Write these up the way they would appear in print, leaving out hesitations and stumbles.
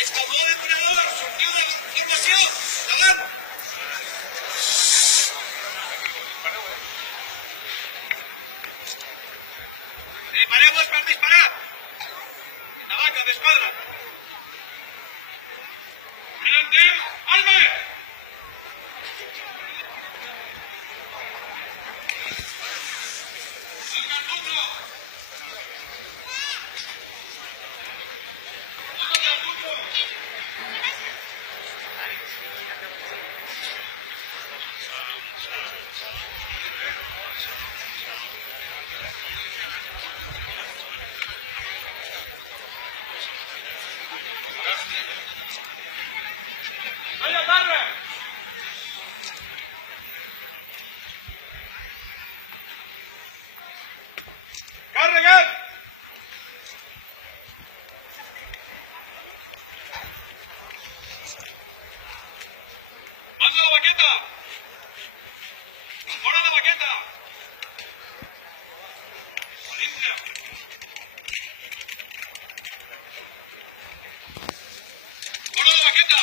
Escamó el entrenador, sorteo de información. ¡Davant! Prepareu-vos per disparar. Endavant, cap d'esquadra. Adentem, arma! ¡Vaya tarde! ¡Carreguet! ¡Mans a la baqueta! ¡Fora de baqueta! ¡València! ¡Fora de baqueta!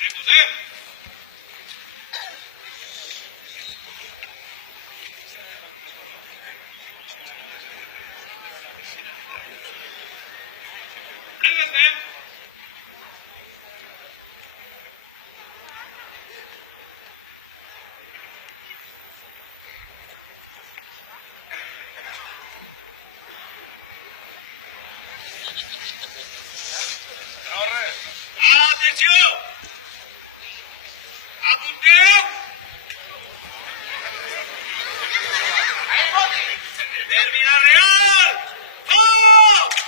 ¡Reposem! Presentem! Atenció! Apunteu! Del Villarreal! Foc!